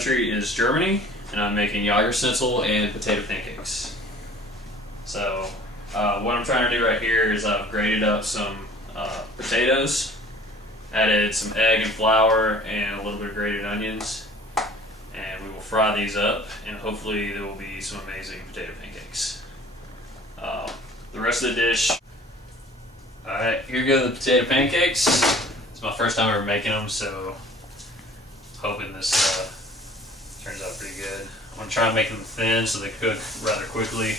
country is Germany, and I'm making Jagerschnitzel and potato pancakes. So what I'm trying to do right here is I've grated up some potatoes, added some egg and flour, and a little bit of grated onions, and we will fry these up, and hopefully there will be some amazing potato pancakes. The rest of the dish. Alright, here go the potato pancakes. It's my first time ever making them, so hoping this turns out pretty good. I'm going to try and make them thin so they cook rather quickly.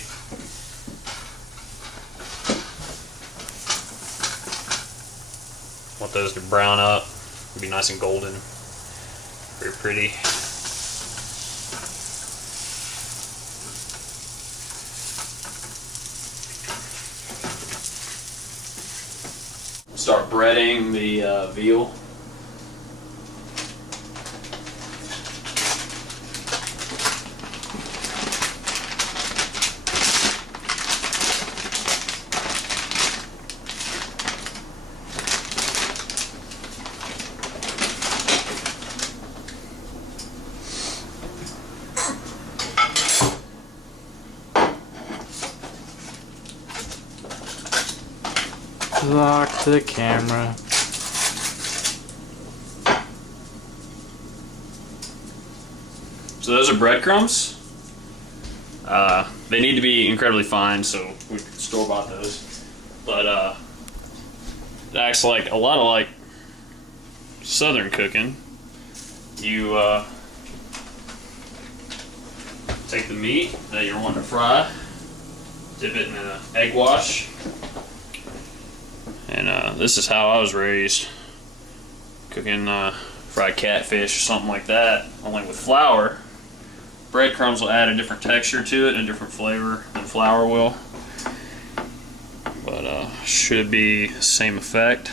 Want those to brown up, be nice and golden, very pretty. Start breading the veal. Lock the camera. So those are breadcrumbs. They need to be incredibly fine, so we could store-bought those. But it acts like a lot of like southern cooking. You take the meat that you're wanting to fry, dip it in an egg wash. And this is how I was raised, cooking fried catfish or something like that, only with flour. Breadcrumbs will add a different texture to it and a different flavor than flour will, but should be the same effect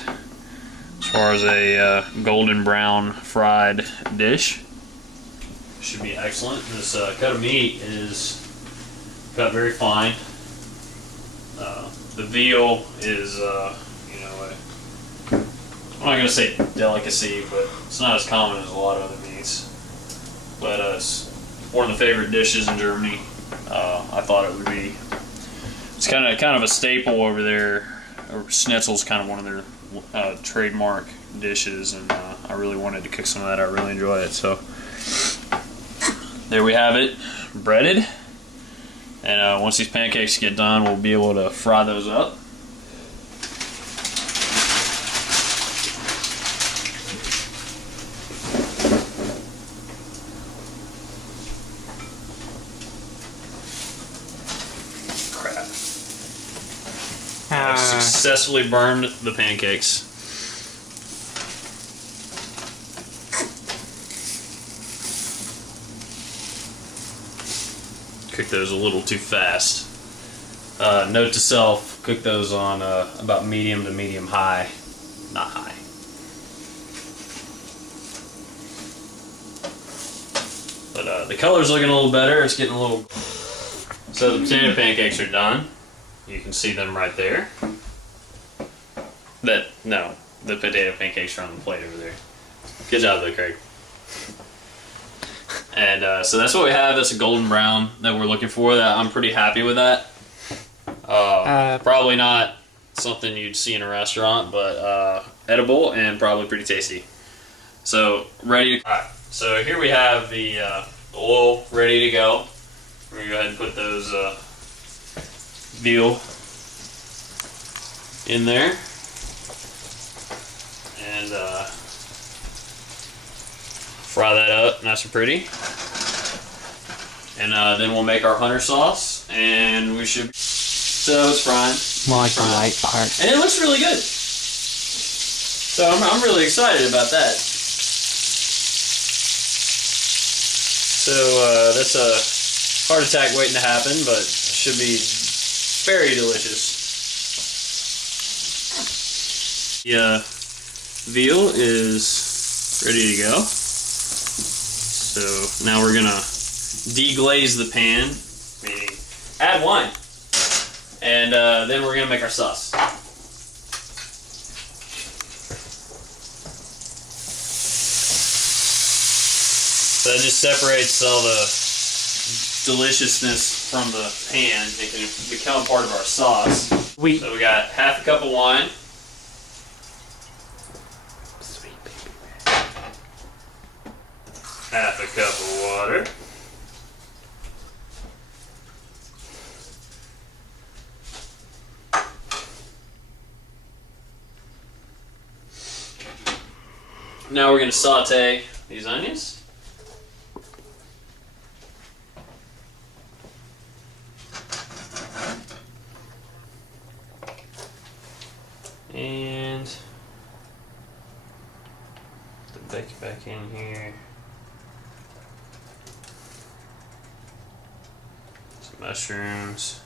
as far as a golden brown fried dish. Should be excellent. This cut of meat is cut very fine. The veal is I'm not going to say delicacy, but it's not as common as a lot of other meats. But it's one of the favorite dishes in Germany. I thought it would be. It's kind of a staple over there. Schnitzel's kind of one of their trademark dishes, and I really wanted to cook some of that. I really enjoy it. So there we have it, breaded. And once these pancakes get done, we'll be able to fry those up. I've successfully burned the pancakes. Cook those a little too fast. Note to self, cook those on about medium to medium high, not high. But the color's looking a little better. It's getting a little... So the potato pancakes are done. You can see them right there. The potato pancakes are on the plate over there. Good job though, Craig. And so that's what we have. That's a golden brown that we're looking for. That I'm pretty happy with that. Probably not something you'd see in a restaurant, but edible and probably pretty tasty. So ready to... Alright, so here we have the oil ready to go. We're going to go ahead and put those veal in there, and fry that up nice and pretty, and then we'll make our hunter sauce, and we should... So it's frying. More like the light part. And it looks really good. So I'm really excited about that. So that's a heart attack waiting to happen, but it should be very delicious. The veal is ready to go. So now we're gonna deglaze the pan, meaning add wine, and then we're gonna make our sauce. So that just separates all the deliciousness from the pan. It can become part of our sauce. So we got half a cup of wine. Sweet baby. Half a cup of water. Now we're going to saute these onions. And put the bacon back in here. Some mushrooms.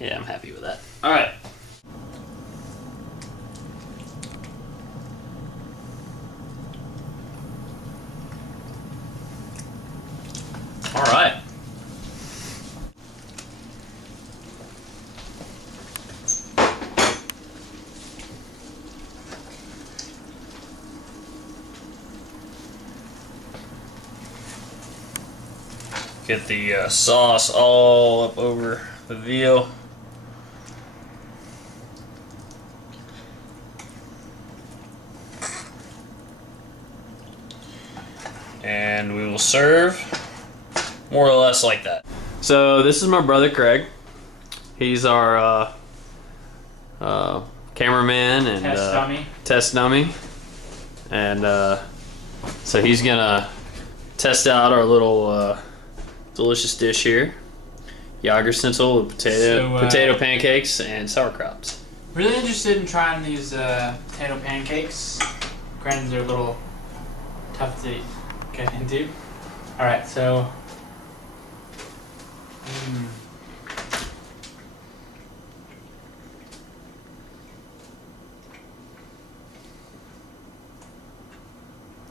Yeah, I'm happy with that. All right. All right. Get the sauce all up over the veal. And we will serve more or less like that. So this is my brother Craig. He's our cameraman and test dummy. And so he's gonna test out our little delicious dish here. Jagerschnitzel with potato pancakes and sauerkraut. Really interested in trying these potato pancakes. Granted, they're a little tough to get into. Alright, so...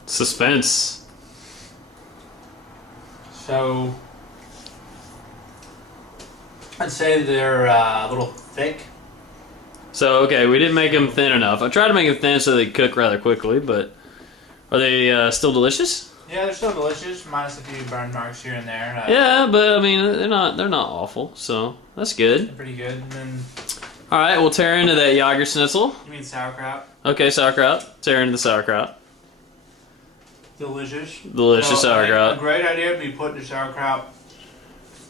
Suspense. So... I'd say they're a little thick. So, okay, we didn't make them thin enough. I tried to make them thin so they cook rather quickly, but are they still delicious? Yeah, they're still delicious, minus a few burn marks here and there. Yeah, but I mean, they're not awful, so that's good. They're pretty good. And then, all right, we'll tear into that Jagerschnitzel. you mean sauerkraut? Okay, sauerkraut. Tear into the sauerkraut. Delicious. Delicious sauerkraut. A great idea would be putting the sauerkraut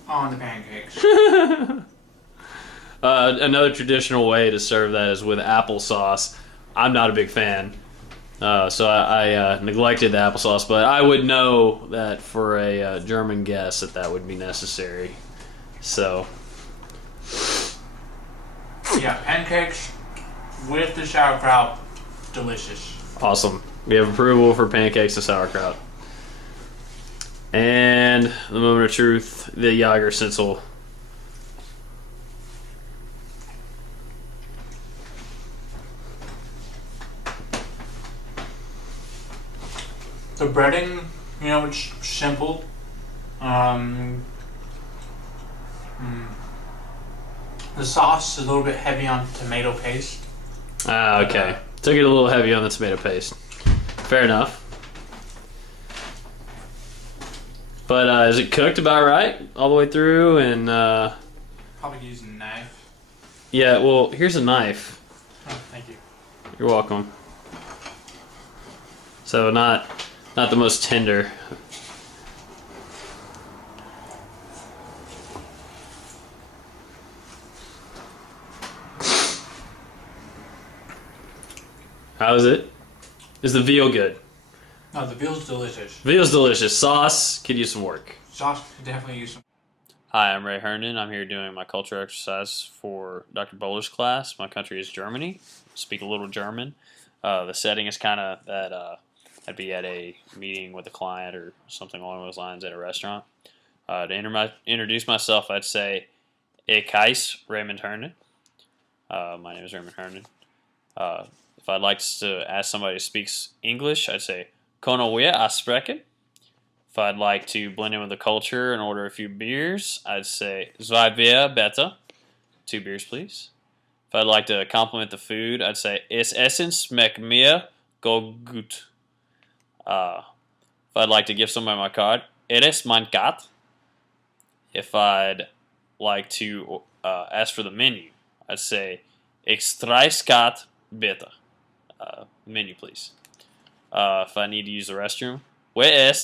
on the pancakes. Another traditional way to serve that is with applesauce. I'm not a big fan, so I neglected the applesauce, but I would know that for a German guest that would be necessary. So, yeah, pancakes with the sauerkraut, delicious. awesome. We have approval for pancakes and sauerkraut. And the moment of truth, the Jagerschnitzel. The breading, you know, it's simple. The sauce is a little bit heavy on tomato paste. Ah, okay. Took it a little heavy on the tomato paste. Fair enough. But is it cooked about right all the way through? And Probably using a knife. yeah, well, here's a knife. Oh, thank you. You're welcome. So not the most tender. How is it? Is the veal good? No, the veal's delicious. Veal's delicious. Sauce could use some work. Sauce could definitely use some. Hi, I'm Ray Herndon. I'm here doing my culture exercise for Dr. Boller's class. My country is Germany. Speak a little German. The setting is kind of that I'd be at a meeting with a client or something along those lines at a restaurant. To introduce myself, I'd say, Ik heis Raymond Herndon. My name is Raymond Herndon. If I'd like to ask somebody who speaks English, I'd say, Können wir sprechen? If I'd like to blend in with the culture and order a few beers, I'd say, Zwei Bier bitte. 2 beers, please. If I'd like to compliment the food, I'd say, Es Essen schmeckt mir go gut. If I'd like to give somebody my card, Eres mein Gat. If I'd like to ask for the menu, I'd say, Extraiskart bitte. Menu, please. If I need to use the restroom, Where is